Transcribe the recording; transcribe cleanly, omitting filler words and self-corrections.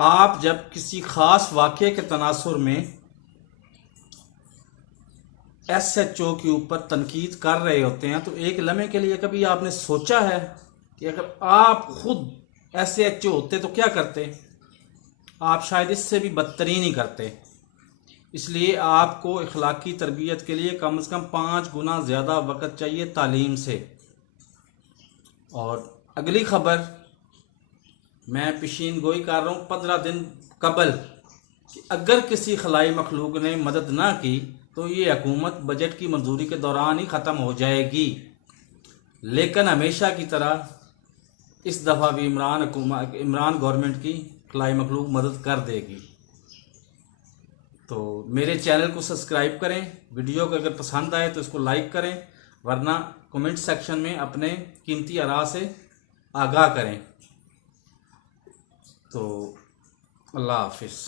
आप जब किसी ख़ास वाक़े के तनासुर में SHO के ऊपर तनकीद कर रहे होते हैं तो एक लम्हे के लिए कभी आपने सोचा है कि अगर आप खुद SHO होते तो क्या करते? आप शायद इससे भी बदतरीन ही करते। इसलिए आपको अखलाकी तरबियत के लिए कम से कम 5 गुना ज़्यादा वक़्त चाहिए तालीम से। और अगली ख़बर मैं पेशीन गोई कर रहा हूँ 15 दिन कबल कि अगर किसी खलाई मखलूक ने मदद ना की तो ये हुकूमत बजट की मंजूरी के दौरान ही ख़त्म हो जाएगी। लेकिन हमेशा की तरह इस दफ़ा भी इमरान गवर्नमेंट की खलाई मखलूक मदद कर देगी। तो मेरे चैनल को सब्सक्राइब करें, वीडियो को अगर पसंद आए तो इसको लाइक करें, वरना कमेंट सेक्शन में अपने कीमती आरा से आगाह करें। तो अल्लाह हाफिज़।